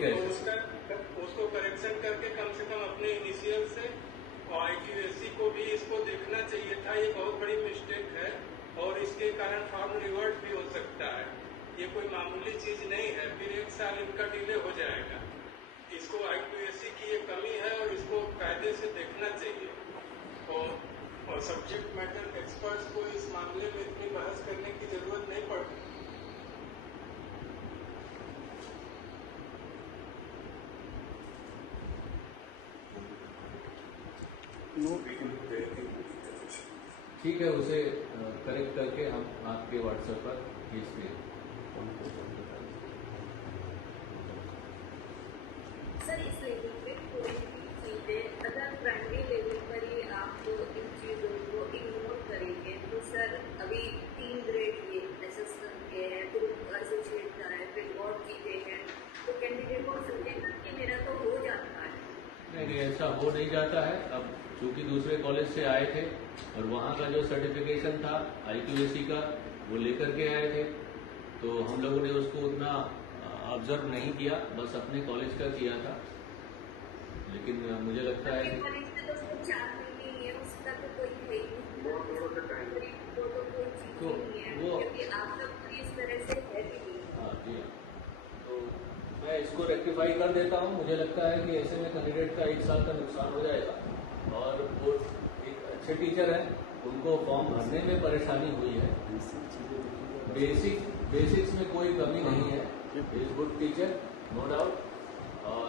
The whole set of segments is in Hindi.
ठीक है, उसको करेक्शन करके कम से कम अपने इनिशियल से और IQAC को भी इसको देखना चाहिए था। ये बहुत बड़ी मिस्टेक है और इसके कारण फॉर्म रिवर्ट भी हो सकता है। ये कोई मामूली चीज नहीं है, फिर 1 साल इनका डिले हो जाएगा। इसको IQAC की ये कमी है और इसको कायदे से देखना चाहिए। और सब्जेक्ट मैटर एक्सपर्ट्स को इस मामले में इतनी बहस करने की जरूरत नहीं पड़ती। ठीक है, उसे करेक्ट करके हम आपके व्हाट्सएप पर भेज दें। सर, इस लेवल पे कोई भी चीजें अगर प्राइमरी लेवल पर ही आप इन चीजों को इग्नोर करेंगे तो सर अभी 3 ग्रेड ये असिस्टेंट के हैं, ग्रुप एसोसिएट का है, फिर और चीजें हैं, तो कैंडिडेट को समझेगा कि मेरा तो हो जाता है। नहीं, ऐसा हो नहीं जाता है। अब चूंकि दूसरे कॉलेज से आए थे और वहाँ का जो सर्टिफिकेशन था IQAC का वो लेकर के आए थे, तो हम लोगों ने उसको उतना ऑब्जर्व नहीं किया, बस अपने कॉलेज का किया था। लेकिन मुझे लगता है मैं इसको रेक्टिफाई कर देता हूँ। मुझे लगता है कि ऐसे में कैंडिडेट का 1 साल का नुकसान हो जाएगा और वो एक अच्छे टीचर हैं, उनको फॉर्म भरने में परेशानी हुई है। बेसिक्स में कोई कमी नहीं है, is good teacher, no doubt. और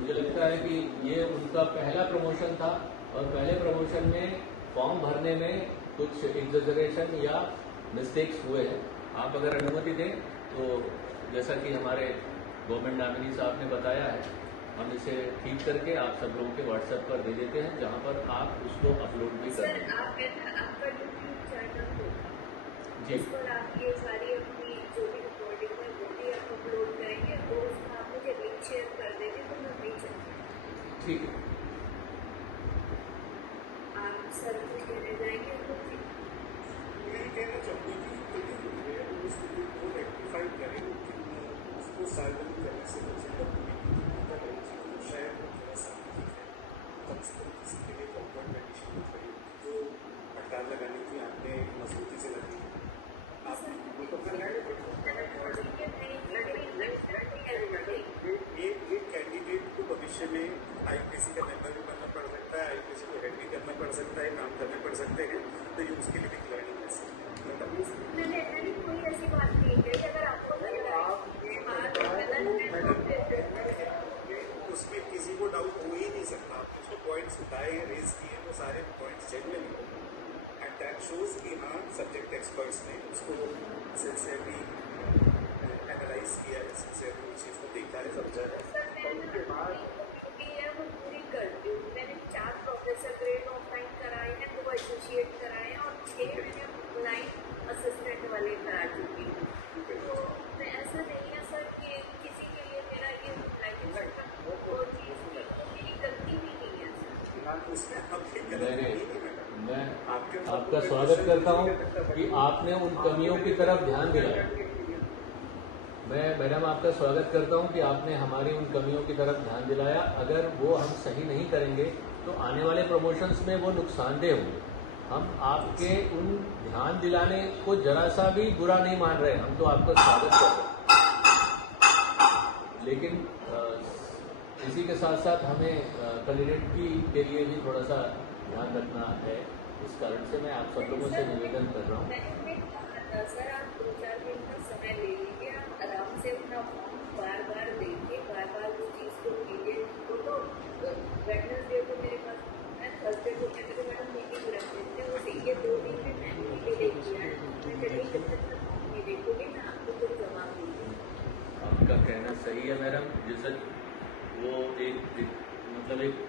मुझे लगता है कि ये उनका पहला प्रमोशन था और पहले प्रमोशन में फॉर्म भरने में कुछ एग्जैजरेशन या मिस्टेक्स हुए हैं। आप अगर अनुमति दें तो जैसा कि हमारे गवर्नमेंट नॉमिनी साहब ने बताया है, हम इसे ठीक करके आप सब लोगों के व्हाट्सएप पर दे देते हैं, जहां पर आप उसको अपलोड भी कर दें। जी, पर आप ये सारी अपनी जो भी रिकॉर्डिंग है वो भी आप अपलोड करेंगे, तो उसमें आप मुझे लिंक शेयर कर देंगे तो मैं भी चलूँगी। ठीक है। आप सर कुछ कहने जाएंगे तो मैं कहना चाहूँगी कि उस स्थिति को रेक्टिफाई करें, उसको सार्वजनिक करने से बचेगा। शायद थोड़ा सा कम से कम किसी के लिए कॉम्फर्ट कंडीशन में खड़ी जो हड़ताल लगाने की आपने मजबूती से लगी। ये कैंडिडेट को भविष्य में IQAC का मेंबर भी बनना पड़ सकता है, IQAC को हेड भी करना पड़ सकता है, काम करने पड़ सकते हैं, तो ये उसके लिए भी लर्निंग है। कोई ऐसी बात नहीं है, अगर आपको उसमें किसी को डाउट हो ही नहीं सकता। आपने जो पॉइंट्स बताए रेज किए वो सारे पॉइंट्स जेन्युइन हैं एंड दैट शोज कि हाँ सब्जेक्ट एक्सपर्ट्स ने उसको सिंसियरली एनालाइज किया है, सिंसियरली उस चीज़ को देखा है, समझा है। और उसके बाद वो पूरी करती हूँ। मैंने 4 प्रोफेसर ग्रेड ऑफलाइन कराए हैं, 2 एसोसिएट कराए हैं और 6 मैंने ऑनलाइन असिस्टेंट वाले करा चुकी हूँ। तो मैं ऐसा नहीं है सर कि किसी के लिए मेरा ये मेरी गलती भी नहीं है सर। मैं आपका स्वागत करता हूं कि आपने उन कमियों की तरफ ध्यान दिलाया। मैं मैडम आपका स्वागत करता हूं कि आपने हमारी उन कमियों की तरफ ध्यान दिलाया। अगर वो हम सही नहीं करेंगे तो आने वाले प्रमोशंस में वो नुकसानदेह होंगे। हम आपके उन ध्यान दिलाने को जरा सा भी बुरा नहीं मान रहे, हम तो आपका स्वागत कर रहे हैं। लेकिन इसी के साथ साथ हमें कैंडिडेट के लिए भी थोड़ा सा ध्यान रखना है। इस कारण से मैं आप सब लोगों से निवेदन कर रहा हूँ। सर आप 2-4 दिन का समय ले लीजिए, आप आराम से अपना फॉर्म बार-बार देखिए, बार-बार उस चीज़ को कीजिए। तो वेडनेसडे को मेरे पास, मैं थर्सडे को कहते तो मैडम मीटिंग रख देते हैं, वो देखिए 2 दिन में मैंने डिले किया है, मैं चलिए जब तक फॉर्म नहीं देखोगे मैं आपको कुछ जवाब दूँगी। आपका कहना सही है मैडम। जैसे वो एक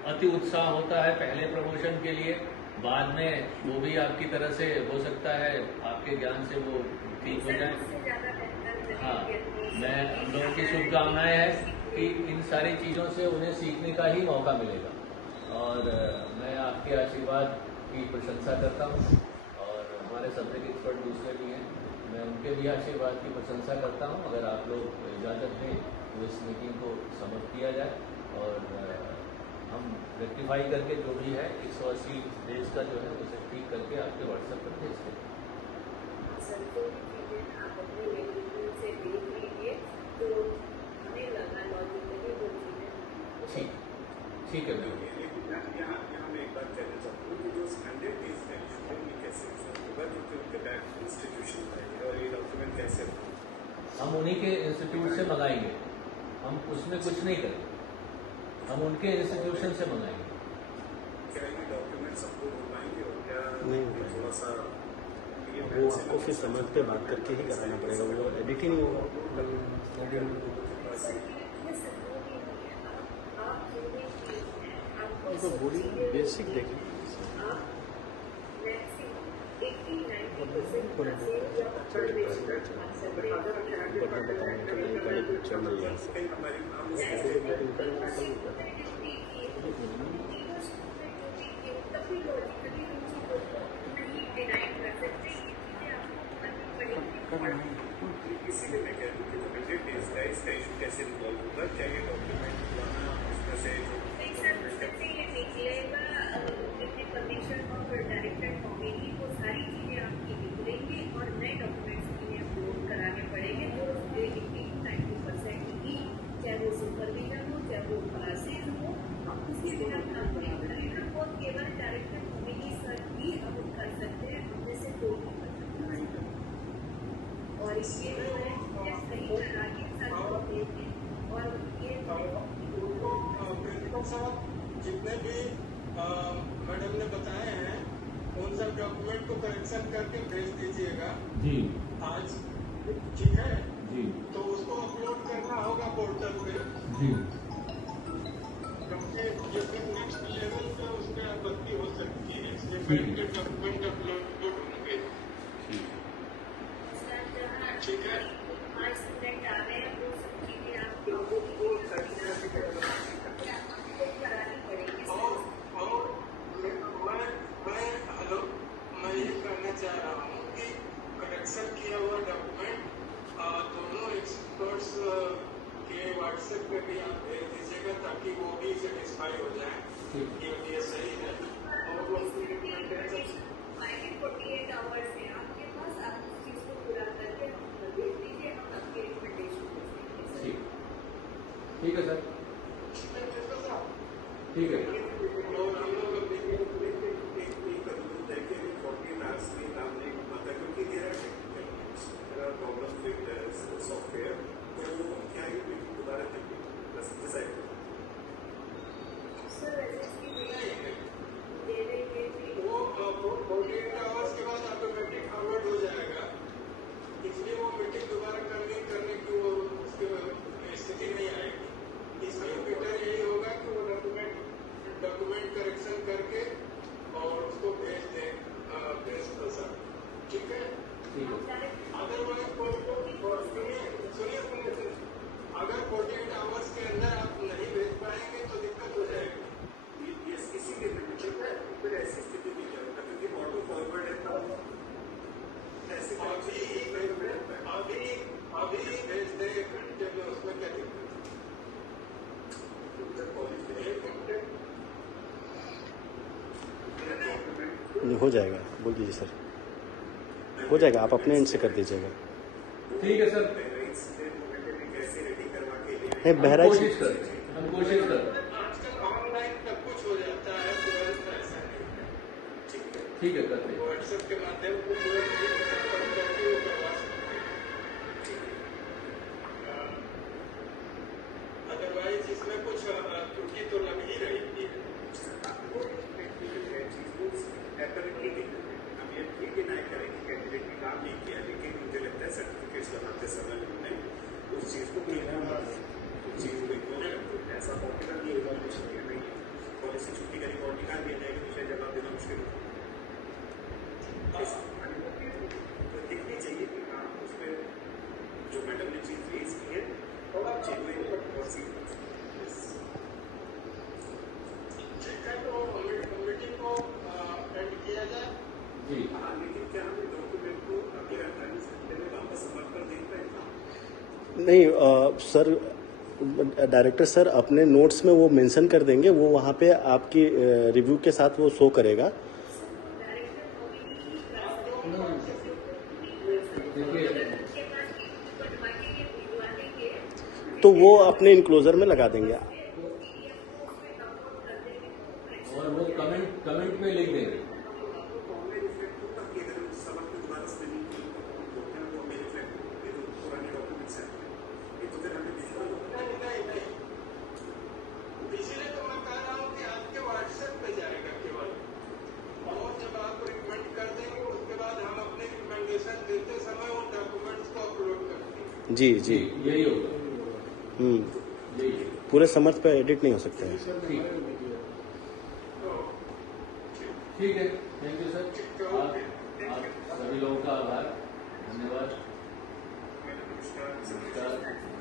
अति उत्साह होता है पहले प्रमोशन के लिए, बाद में वो भी आपकी तरह से हो सकता है आपके ज्ञान से वो ठीक हो जाए। हाँ, मैं हम लोगों की शुभकामनाएं हैं कि इन सारी चीज़ों से उन्हें सीखने का ही मौका मिलेगा। और मैं आपके आशीर्वाद की प्रशंसा करता हूँ और हमारे सब्जेक्ट एक्सपर्ट दूसरे भी हैं। मैं उनके भी आशीर्वाद की प्रशंसा करता हूँ। अगर आप लोग इजाज़त दें तो इस मीटिंग को समाप्त किया जाए और हम रेक्टिफाई करके जो भी है 180 डेज का जो है उसे ठीक करके आपके व्हाट्सएप पर भेज दें। सर तो चीज़ें आप अपने लेवल से देख लीजिए तो हमें लगा लॉजिकली वो चीज़ें ठीक है मैम। यहाँ मैं एक बात कहना चाहता हूँ कि जो 100 डेज का इशू है ये कैसे होगा, क्योंकि उनके बैंक इंस्टीट्यूशन है और ये डॉक्यूमेंट कैसे होगा? हम उन्हीं के इंस्टीट्यूट से मंगाएंगे, हम उसमें कुछ नहीं करेंगे, हम उनके इंस्टीट्यूशन से मंगाएंगे। क्या ये डॉक्यूमेंट सबको हो पाएंगे और क्या नहीं थोड़ा सा वो आपको फिर समझ पे बात करके ही कराना पड़ेगा, वो एडिट ही नहीं होगा। तो बोली बेसिक देखें इसीलिए मैं कह रहा हूँ कि जो 100 डेज का इसका इशू कैसे रिजॉल्व होगा, क्या ये डॉक्यूमेंट लाना उसमें से परमिशन और डायरेक्टेड कॉमेडी वो सारी चीज़ें आपकी निकलेंगी और नए डॉक्यूमेंट्स के लिए अपलोड कराने पड़ेंगे जो 80-90% ही, चाहे वो सुपरविजन हो चाहे वो क्लासेज हो, अब उसके बिना काम नहीं करेगा। वो केवल डायरेक्टेड कॉमेडी सर ही हम कर सकते हैं, हमने से कोई नहीं कर सकता। और ये जो है सही करा के साथ देखें और ये प्रिंसिपल साहब जितने भी मैडम ने बताए हैं उन सब डॉक्यूमेंट को करेक्शन करके भेज दीजिएगा जी आज, ठीक है? जी तो उसको अपलोड करना होगा पोर्टल पे, जी क्योंकि ये फिर नेक्स्ट लेवल पे उस पर आपत्ति हो सकती है, इसलिए ठीक है। करेक्टेड डॉक्यूमेंट अपलोड होंगे, ठीक है? हमारे स्टूडेंट आ रहे हैं वो सब चीज़ें आप लोगों की करानी पड़ेगी। और मैं ये कहना चाह रहा हूँ कि करेक्शन किया हुआ डॉक्यूमेंट दोनों एक्सपर्ट्स के व्हाट्सएप पे भी आप भेज दीजिएगा ताकि वो भी सेटिस्फाई हो जाए कि ये सही है और वो उसकी रिकमेंडेशन 48 आवर्स है आपके पास, आप उस चीज़ को पूरा करके हम भेज दीजिए, हम आपकी रिकमेंडेशन भेज देंगे। ठीक है सर, ठीक है। और हम लोग अपनी सॉफ्टवेयर तो क्या ये दोबारा डिसाइड सर वैसे दे देंगे वो 48 आवर्स के बाद ऑटोमेटिक फॉरवर्ड हो जाएगा, इसलिए वो मीटिंग दोबारा करने की वो उसकी स्थिति नहीं आएगी। इसलिए बेटर यही होगा कि वो डॉक्यूमेंट करेक्शन करके और उसको भेज दें प्रिंसिपल साहब, ठीक है? अदरवाइज सुनिए अगर 48 आवर्स के अंदर आप नहीं भेज पाएंगे तो दिक्कत हो जाएगी। इसीलिए फिर ऐसी स्थिति नहीं करूँगा क्योंकि ऑटो फॉरवर्ड है तब ऐसे अभी भेज दे 1 घंटे में, उसमें क्या दिक्कत हो जाएगा, बोल दीजिए सर, हो जाएगा, आप अपने एंड से कर दीजिएगा। ठीक है सर, कैसे रेडी करवा के नहीं बहराइच हम कोशिश कर आजकल ऑनलाइन सब कुछ हो जाता है, तुरंत ऐसा नहीं है, ठीक है करते हैं। व्हाट्सएप के माध्यम से तुरंत करके वो करवा सकते हैं। अदरवाइज इसमें कुछ त्रुटि तो लग ही रही थी। हम ये भी डिनाई करेंगे कैंडिडेट ने काम नहीं किया, लेकिन मुझे लगता है सर्टिफिकेट्स बनाते समय उन्होंने उस चीज़ को उस चीज़ को इग्नोर कर ऐसा पॉलिटिकल नहीं होगा, कुछ नहीं पॉलिसी छुट्टी का रिकॉर्ड निकाल दिया जाएगा, मुझे जवाब देना मुश्किल होगा। दिखनी चाहिए कि नहीं सर, डायरेक्टर सर अपने नोट्स में वो मेंशन कर देंगे, वो वहाँ पे आपकी रिव्यू के साथ वो शो करेगा। देखिए, तो वो अपने इनक्लोजर में लगा देंगे। और वो कमेंट में लिख देंगे। इसीलिए तो मैं कह रहा हूँ कि आपके व्हाट्सएप पे जाएगा केवल, और जब आप रिकमेंड कर देंगे उसके बाद हम अपने रिकमेंडेशन देते समय उन डॉक्यूमेंट्स को अपलोड करते हैं। जी जी, यही होगा। यही है। पूरे समर्थ पे एडिट नहीं हो सकता है। ठीक है, थैंक यू सर। आप सभी लोगों का आभार, धन्यवाद। नमस्कार।